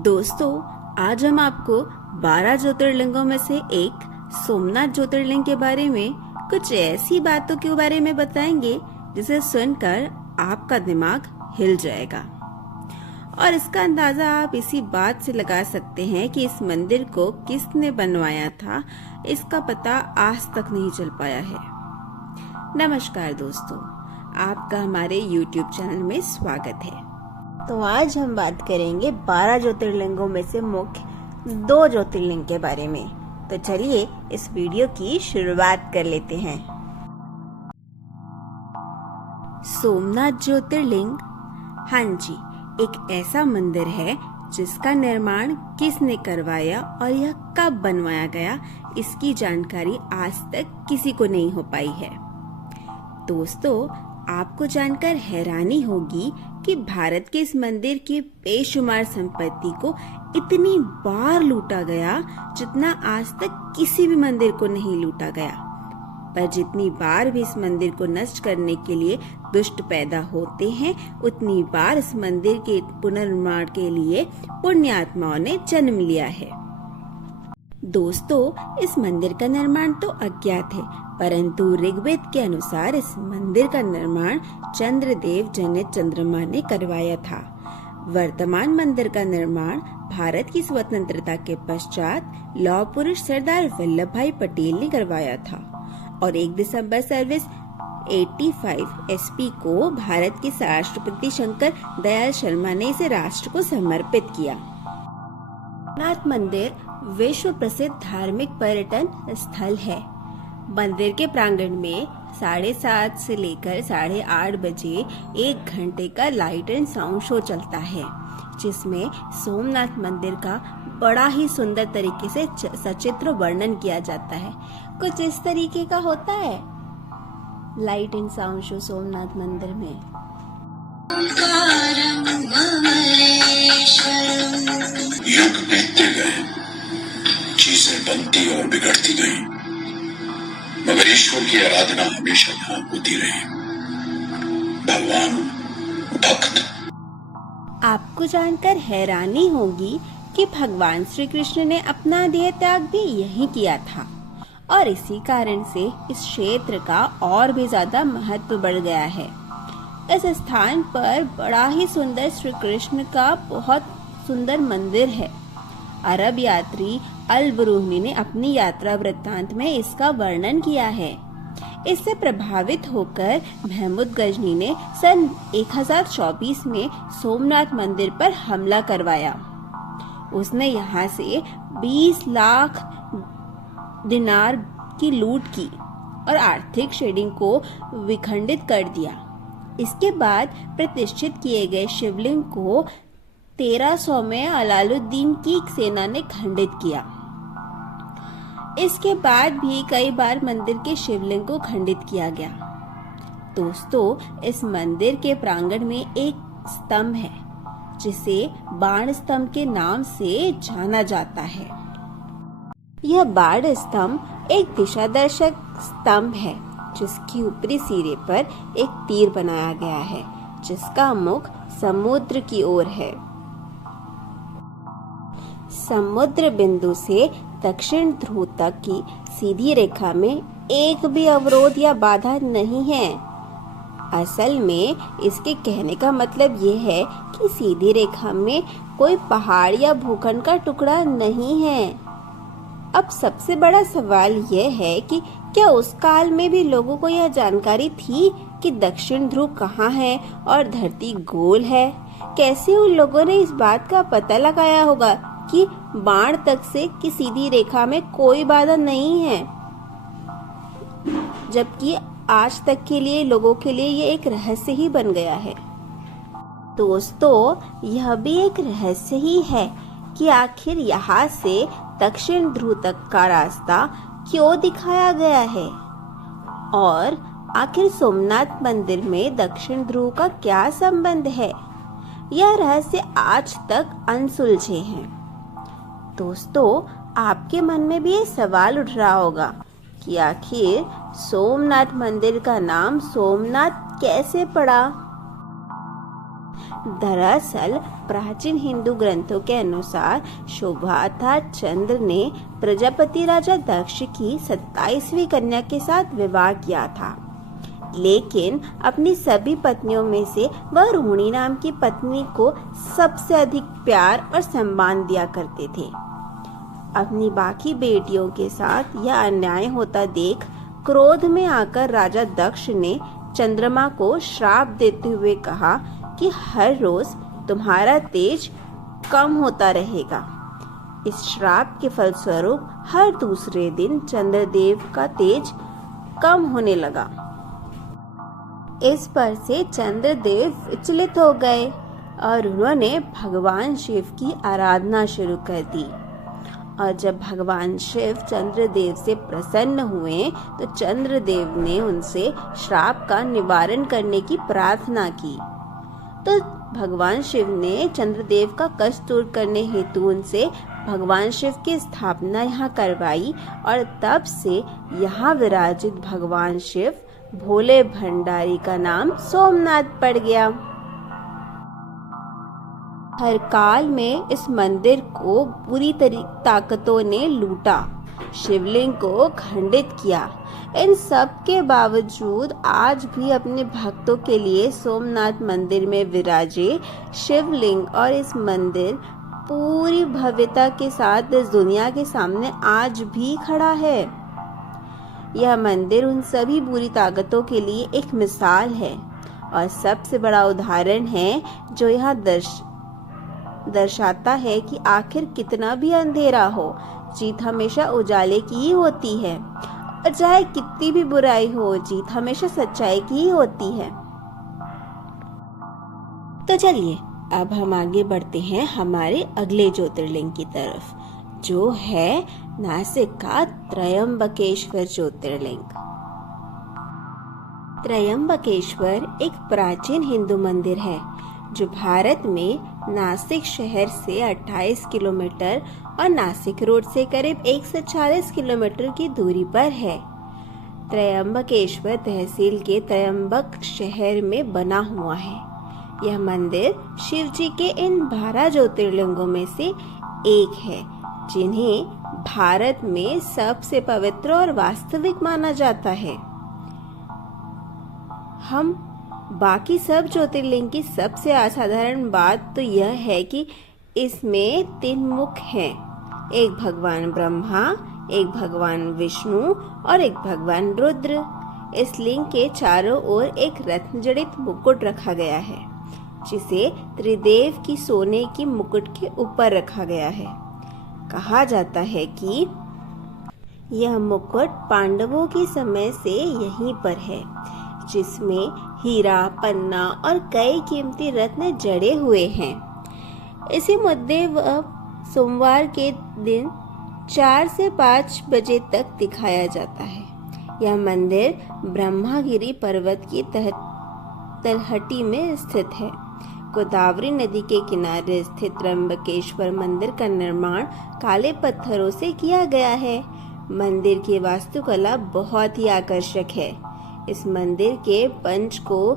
दोस्तों, आज हम आपको 12 ज्योतिर्लिंगों में से एक सोमनाथ ज्योतिर्लिंग के बारे में कुछ ऐसी बातों के बारे में बताएंगे जिसे सुनकर आपका दिमाग हिल जाएगा। और इसका अंदाजा आप इसी बात से लगा सकते हैं कि इस मंदिर को किसने बनवाया था, इसका पता आज तक नहीं चल पाया है। नमस्कार दोस्तों, आपका हमारे YouTube चैनल में स्वागत है। तो आज हम बात करेंगे 12 ज्योतिर्लिंगों में से मुख्य 2 ज्योतिर्लिंग के बारे में। तो चलिए इस वीडियो की शुरुआत कर लेते हैं। सोमनाथ ज्योतिर्लिंग, हाँ जी, एक ऐसा मंदिर है जिसका निर्माण किसने करवाया और यह कब बनवाया गया, इसकी जानकारी आज तक किसी को नहीं हो पाई है। दोस्तों, आपको जानकर हैरानी होगी कि भारत के इस मंदिर की बेशुमार संपत्ति को इतनी बार लूटा गया जितना आज तक किसी भी मंदिर को नहीं लूटा गया। पर जितनी बार भी इस मंदिर को नष्ट करने के लिए दुष्ट पैदा होते हैं, उतनी बार इस मंदिर के पुनर्निर्माण के लिए पुण्य आत्माओं ने जन्म लिया है। दोस्तों, इस मंदिर का निर्माण तो अज्ञात है, परंतु ऋग्वेद के अनुसार इस मंदिर का निर्माण चंद्रदेव जनित चंद्रमा ने करवाया था। वर्तमान मंदिर का निर्माण भारत की स्वतंत्रता के पश्चात लौह पुरुष सरदार वल्लभ भाई पटेल ने करवाया था और 1 दिसंबर सर्विस 85 SP को भारत के राष्ट्रपति शंकर दयाल शर्मा ने इसे राष्ट्र को समर्पित किया। सोमनाथ मंदिर विश्व प्रसिद्ध धार्मिक पर्यटन स्थल है। मंदिर के प्रांगण में 7:30 से लेकर 8:30 बजे 1 घंटे का लाइट एंड साउंड शो चलता है, जिसमें सोमनाथ मंदिर का बड़ा ही सुंदर तरीके से सचित्र वर्णन किया जाता है। कुछ इस तरीके का होता है light and sound show Somnath मंदिर में। युग बीतते गए, चीजें बनती और बिगड़ती गईं, मगर ईश्वर की आराधना हमेशा यहाँ होती रही। भगवान, भक्त। आपको जानकर हैरानी होगी कि भगवान श्री कृष्ण ने अपना देह त्याग भी यहीं किया था और इसी कारण से इस क्षेत्र का और भी ज्यादा महत्व बढ़ गया है। इस स्थान पर बड़ा ही सुंदर श्री कृष्ण का बहुत सुंदर मंदिर है। अरब यात्री अल बरूनी ने अपनी यात्रा वृत्तांत में इसका वर्णन किया है। इससे प्रभावित होकर महमूद गजनी ने सन 1024 में सोमनाथ मंदिर पर हमला करवाया। उसने यहाँ से 20 लाख दिनार की लूट की और आर्थिक शेडिंग को विखंडित कर दिया। इसके बाद प्रतिष्ठित किए गए शिवलिंग को 1300 में अलाउद्दीन की सेना ने खंडित किया। इसके बाद भी कई बार मंदिर के शिवलिंग को खंडित किया गया। दोस्तों, इस मंदिर के प्रांगण में एक स्तंभ है जिसे बाण स्तंभ के नाम से जाना जाता है। यह बाण स्तंभ एक दिशा दर्शक स्तंभ है जिसकी ऊपरी सिरे पर एक तीर बनाया गया है जिसका मुख समुद्र की ओर है। समुद्र बिंदु से दक्षिण ध्रुव तक की सीधी रेखा में एक भी अवरोध या बाधा नहीं है। असल में इसके कहने का मतलब ये है कि सीधी रेखा में कोई पहाड़ या भूखंड का टुकड़ा नहीं है। अब सबसे बड़ा सवाल यह है कि क्या उस काल में भी लोगों को यह जानकारी थी कि दक्षिण ध्रुव कहाँ है और धरती गोल है? कैसे उन लोगों ने इस बात का पता लगाया होगा कि बाण तक से की सीधी रेखा में कोई बाधा नहीं है, जबकि आज तक के लिए लोगों के लिए ये एक रहस्य ही बन गया है। दोस्तों, यह भी एक रहस्य ही है कि आखिर यहाँ से दक्षिण ध्रुव तक का रास्ता क्यों दिखाया गया है और आखिर सोमनाथ मंदिर में दक्षिण ध्रुव का क्या संबंध है। यह रहस्य आज तक अनसुलझे हैं। दोस्तों, आपके मन में भी ये सवाल उठ रहा होगा कि आखिर सोमनाथ मंदिर का नाम सोमनाथ कैसे पड़ा। दरअसल प्राचीन हिंदू ग्रंथों के अनुसार शोभाथा चंद्र ने प्रजापति राजा दक्ष की 27वीं कन्या के साथ विवाह किया था, लेकिन अपनी सभी पत्नियों में से वह रोहिणी नाम की पत्नी को सबसे अधिक प्यार और सम्मान दिया करते थे। अपनी बाकी बेटियों के साथ यह अन्याय होता देख क्रोध में आकर राजा दक्ष ने चंद्रमा को श्राप देते हुए कहा कि हर रोज तुम्हारा तेज कम होता रहेगा। इस श्राप के फलस्वरूप हर दूसरे दिन चंद्रदेव का तेज कम होने लगा। इस पर से चंद्रदेव विचलित हो गए और उन्होंने भगवान शिव की आराधना शुरू कर दी। और जब भगवान शिव चंद्रदेव से प्रसन्न हुए तो चंद्रदेव ने उनसे श्राप का निवारण करने की प्रार्थना की। तो भगवान शिव ने चंद्रदेव का कष्ट दूर करने हेतु उनसे भगवान शिव की स्थापना यहाँ करवाई और तब से यहाँ विराजित भगवान शिव भोले भंडारी का नाम सोमनाथ पड़ गया। हर काल में इस मंदिर को बुरी ताकतों ने लूटा, शिवलिंग को खंडित किया। इन सब के बावजूद आज भी अपने भक्तों के लिए सोमनाथ मंदिर में विराजे शिवलिंग और इस मंदिर पूरी भव्यता के साथ इस दुनिया के सामने आज भी खड़ा है। यह मंदिर उन सभी बुरी ताकतों के लिए एक मिसाल है और सबसे बड़ा उदाहरण है जो यहाँ दर्शाता है कि आखिर कितना भी अंधेरा हो, जीत हमेशा उजाले की ही होती है और चाहे कितनी भी बुराई हो, जीत हमेशा सच्चाई की ही होती है। तो चलिए अब हम आगे बढ़ते हैं हमारे अगले ज्योतिर्लिंग की तरफ, जो है नासिक का त्रयंबकेश्वर ज्योतिर्लिंग। त्रयंबकेश्वर एक प्राचीन हिंदू मंदिर है जो भारत में नासिक शहर से 28 किलोमीटर और नासिक रोड से करीब 140 किलोमीटर की दूरी पर है। त्रयंबकेश्वर तहसील के त्रयंबक शहर में बना हुआ है। यह मंदिर शिव जी के इन 12 ज्योतिर्लिंगों में से एक है, जिन्हें भारत में सबसे पवित्र और वास्तविक माना जाता है। हम बाकी सब ज्योतिर्लिंग की सबसे असाधारण बात तो यह है कि इसमें 3 मुख हैं, एक भगवान ब्रह्मा, एक भगवान विष्णु और एक भगवान रुद्र। इस लिंग के चारों ओर एक रत्न जड़ित मुकुट रखा गया है, जिसे त्रिदेव की सोने की मुकुट के ऊपर रखा गया है। कहा जाता है कि यह मुकुट पांडवों के समय से यहीं पर है, जिसमें हीरा, पन्ना और कई कीमती रत्न जड़े हुए हैं। इसी मुद्दे सोमवार के दिन 4 से 5 बजे तक दिखाया जाता है। यह मंदिर ब्रह्मागिरी पर्वत की तलहटी में स्थित है। गोदावरी नदी के किनारे स्थित त्र्यंबकेश्वर मंदिर का निर्माण काले पत्थरों से किया गया है। मंदिर की वास्तुकला बहुत ही आकर्षक है। इस मंदिर के पंच को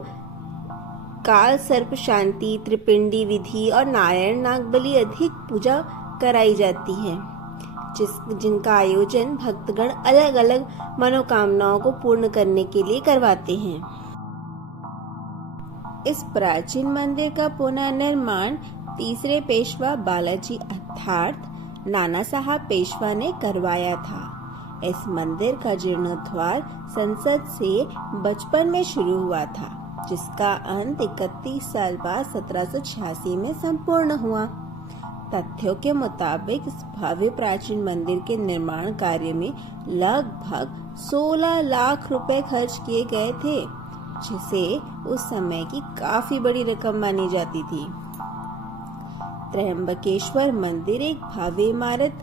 काल सर्प शांति, त्रिपिंडी विधि और नारायण नागबली अधिक पूजा कराई जाती है, जिनका आयोजन भक्तगण अलग अलग मनोकामनाओं को पूर्ण करने के लिए करवाते हैं। इस प्राचीन मंदिर का पुनर्निर्माण 3रे पेशवा बालाजी अर्थात नाना साहब पेशवा ने करवाया था। इस मंदिर का जीर्णोद्धार संसद से बचपन में शुरू हुआ था, जिसका अंत 31 साल बाद 1786 में संपूर्ण हुआ। तथ्यों के मुताबिक इस भव्य प्राचीन मंदिर के निर्माण कार्य में लगभग 16 लाख रुपए खर्च किए गए थे, जिसे उस समय की काफी बड़ी रकम मानी जाती थी। त्रयंबकेश्वर मंदिर एक भव्य इमारत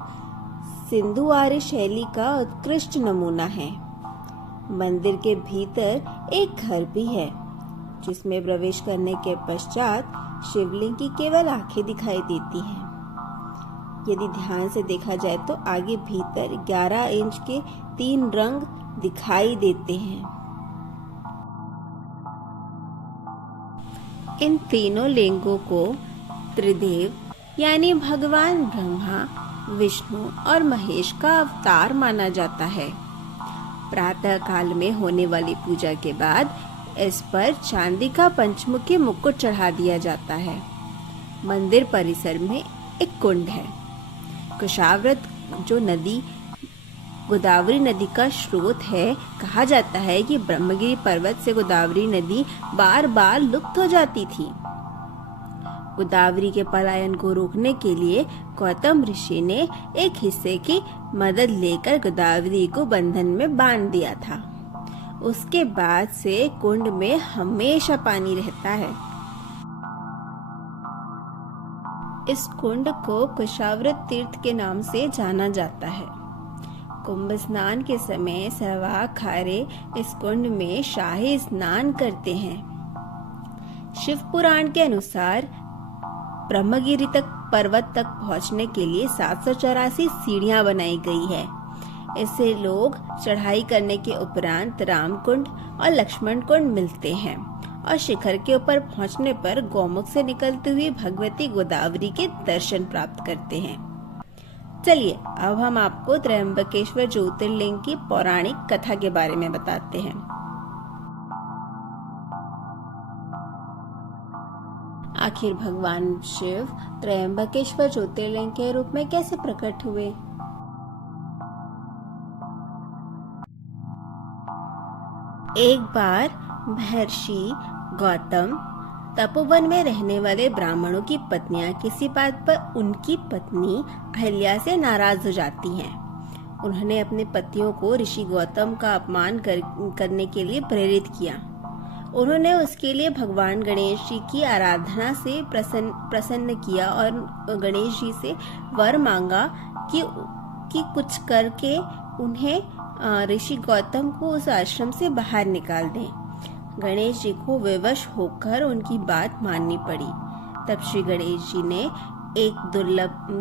सिंधु आर्य शैली का उत्कृष्ट नमूना है। मंदिर के भीतर एक घर भी है, जिसमें प्रवेश करने के पश्चात शिवलिंग की केवल आंखें दिखाई देती हैं। यदि ध्यान से देखा जाए तो आगे भीतर 11 इंच के 3 रंग दिखाई देते हैं। इन तीनों लिंगों को त्रिदेव यानी भगवान ब्रह्मा, विष्णु और महेश का अवतार माना जाता है। प्रातः काल में होने वाली पूजा के बाद इस पर चांदी का पंचमुखी मुकुट चढ़ा दिया जाता है। मंदिर परिसर में एक कुंड है। कुशावर्त जो नदी गोदावरी नदी का स्रोत है, कहा जाता है कि ब्रह्मगिरी पर्वत से गोदावरी नदी बार बार लुप्त हो जाती थी। गोदावरी के पलायन को रोकने के लिए गौतम ऋषि ने एक हिस्से की मदद लेकर गोदावरी को बंधन में बांध दिया था। उसके बाद से कुंड में हमेशा पानी रहता है। इस कुंड को कुशावर्त तीर्थ के नाम से जाना जाता है। कुंभ स्नान के समय सहवाग खारे इस कुंड में शाही स्नान करते हैं। शिव पुराण के अनुसार ब्रह्मगिरी पर्वत तक पहुंचने के लिए 784 सीढ़ियां बनाई गई है। इससे लोग चढ़ाई करने के उपरांत रामकुंड और लक्ष्मण कुंड मिलते हैं और शिखर के ऊपर पहुंचने पर गौमुख से निकलती हुई भगवती गोदावरी के दर्शन प्राप्त करते हैं। चलिए अब हम आपको त्र्यंबकेश्वर ज्योतिर्लिंग की पौराणिक कथा के बारे में बताते हैं। आखिर भगवान शिव त्र्यंबकेश्वर ज्योतिर्लिंग के रूप में कैसे प्रकट हुए? एक बार महर्षि गौतम तपोवन में रहने वाले ब्राह्मणों की पत्नियां किसी बात पर उनकी पत्नी अहिल्या से नाराज हो जाती हैं। उन्होंने अपने पतियों को ऋषि गौतम का अपमान करने के लिए प्रेरित किया। उन्होंने उसके लिए भगवान गणेश जी की आराधना से प्रसन्न किया और गणेश जी से वर मांगा कि कुछ करके उन्हें ऋषि गौतम को उस आश्रम से बाहर निकाल दें। गणेश जी को विवश होकर उनकी बात माननी पड़ी। तब श्री गणेश जी ने एक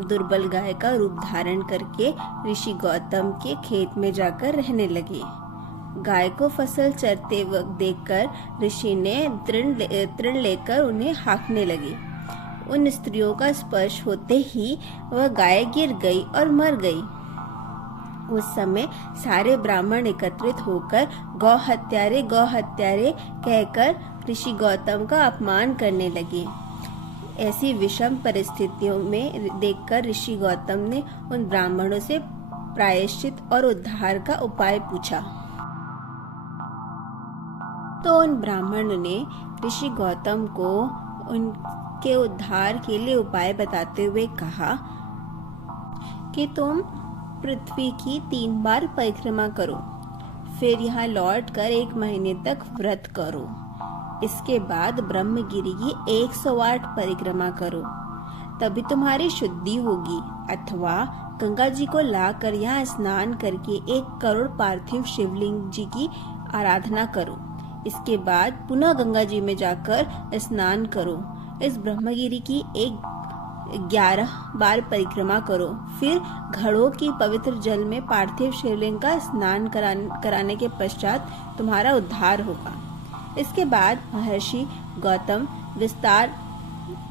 दुर्बल गाय का रूप धारण करके ऋषि गौतम के खेत में जाकर रहने लगे। गाय को फसल चरते वक्त देखकर ऋषि ने तृण लेकर उन्हें हाँकने लगे। उन स्त्रियों का स्पर्श होते ही वह गाय गिर गई और मर गई। उस समय सारे ब्राह्मण एकत्रित होकर गौ हत्यारे कहकर ऋषि गौतम का अपमान करने लगे। ऐसी विषम परिस्थितियों में देखकर ऋषि गौतम ने उन ब्राह्मणों से प्रायश्चित और उद्धार का उपाय पूछा। तो उन ब्राह्मणों ने ऋषि गौतम को उनके उद्धार के लिए उपाय बताते हुए कहा कि तुम पृथ्वी की 3 बार परिक्रमा करो, फिर यहाँ लौटकर 1 महीने तक व्रत करो। इसके बाद ब्रह्मगिरी की 108 परिक्रमा करो, तभी तुम्हारी शुद्धि होगी। अथवा गंगा जी को लाकर यहाँ स्नान करके 1 करोड़ पार्थिव शिवलिंग जी की आराधना करो। इसके बाद पुनः गंगा जी में जाकर स्नान करो। इस ब्रह्मगिरी की 11 बार परिक्रमा करो। फिर घड़ों की पवित्र जल में पार्थिव शिवलिंग का स्नान कराने के पश्चात तुम्हारा उद्धार होगा। इसके बाद महर्षि गौतम विस्तार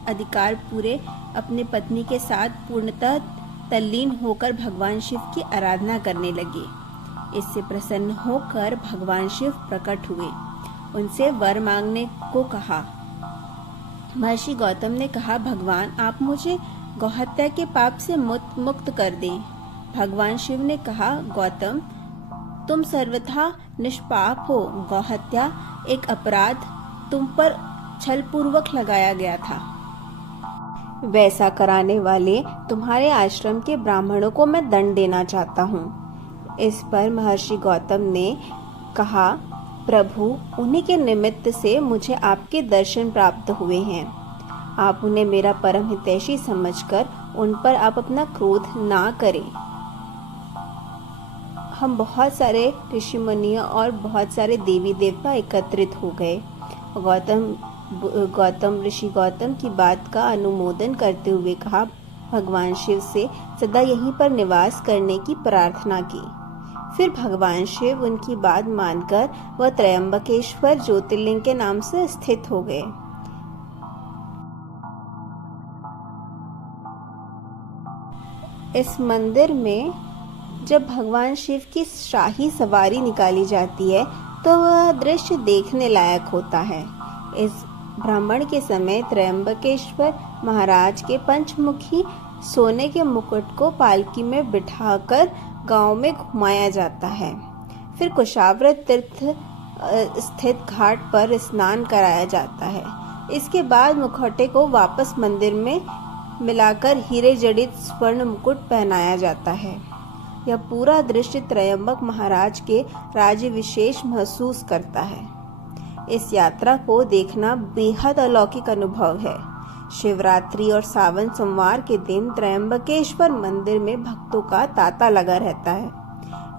अधिकार पूरे अपने पत्नी के साथ पूर्णतः तल्लीन होकर भगवान शिव की आराधना करने लगे। इससे प्रसन्न होकर भगवान शिव प्रकट हुए। उनसे वर मांगने को कहा। महर्षि गौतम ने कहा, भगवान आप मुझे गौहत्या के पाप से मुक्त कर दें। भगवान शिव ने कहा, गौतम तुम सर्वथा निष्पाप हो। गौहत्या एक अपराध तुम पर छलपूर्वक लगाया गया था। वैसा कराने वाले तुम्हारे आश्रम के ब्राह्मणों को मैं दंड देना चाहता हूँ। इस पर महर्षि गौतम ने कहा, प्रभु उन्हीं के निमित्त से मुझे आपके दर्शन प्राप्त हुए हैं। आप उन्हें मेरा परम हितैषी समझकर उन पर आप अपना क्रोध ना करें। हम बहुत सारे ऋषि मुनियों और बहुत सारे देवी देवता एकत्रित हो गए। ऋषि गौतम की बात का अनुमोदन करते हुए कहा, भगवान शिव से सदा यहीं पर निवास करने की प्रार्थना की। फिर भगवान शिव उनकी बात मानकर वह त्रयंबकेश्वर ज्योतिर्लिंग के नाम से स्थित हो गए। इस मंदिर में जब भगवान शिव की शाही सवारी निकाली जाती है तो वह दृश्य देखने लायक होता है। इस भ्रमण के समय त्रयंबकेश्वर महाराज के पंचमुखी सोने के मुकुट को पालकी में बिठाकर गांव में घुमाया जाता है। फिर कुशावर्त तीर्थ स्थित घाट पर स्नान कराया जाता है। इसके बाद मुखौटे को वापस मंदिर में मिलाकर हीरे जड़ित स्वर्ण मुकुट पहनाया जाता है। यह पूरा दृश्य त्रयंबक महाराज के राज्य विशेष महसूस करता है। इस यात्रा को देखना बेहद अलौकिक अनुभव है। शिवरात्रि और सावन सोमवार के दिन त्रयंबकेश्वर मंदिर में भक्तों का तांता लगा रहता है।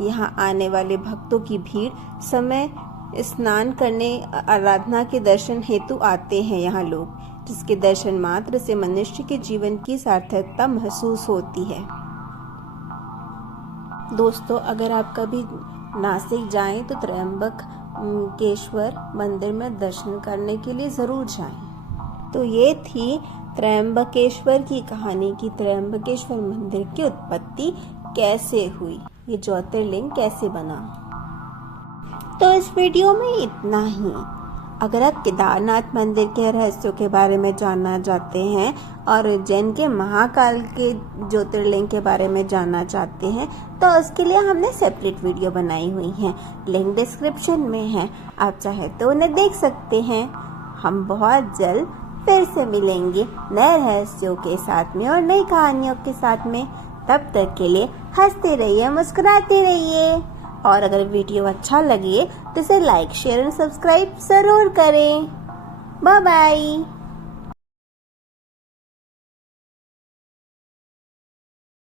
यहाँ आने वाले भक्तों की भीड़ समय स्नान करने, आराधना के दर्शन हेतु आते हैं यहाँ लोग, जिसके दर्शन मात्र से मनुष्य के जीवन की सार्थकता महसूस होती है। दोस्तों, अगर आप कभी नासिक जाएं तो त्रयंबकेश्वर मंदिर में दर्शन करने के लिए जरूर जाएं। तो ये थी त्रयंबकेश्वर की कहानी कि त्रयंबकेश्वर मंदिर की उत्पत्ति कैसे हुई, ये ज्योतिर्लिंग कैसे बना। तो इस वीडियो में इतना ही। अगर आप केदारनाथ मंदिर के रहस्यों के बारे में जानना चाहते हैं और उज्जैन के महाकाल के ज्योतिर्लिंग के बारे में जानना चाहते हैं तो उसके लिए हमने सेपरेट वीडियो बनाई हुई है, लिंक डिस्क्रिप्शन में है, आप चाहे तो उन्हें देख सकते हैं। हम बहुत जल्द फिर से मिलेंगे नए रहस्यों के साथ में और नई कहानियों के साथ में। तब तक के लिए हंसते रहिए, मुस्कुराते रहिए और अगर वीडियो अच्छा लगे तो इसे लाइक, शेयर और सब्सक्राइब जरूर करें। Bye bye.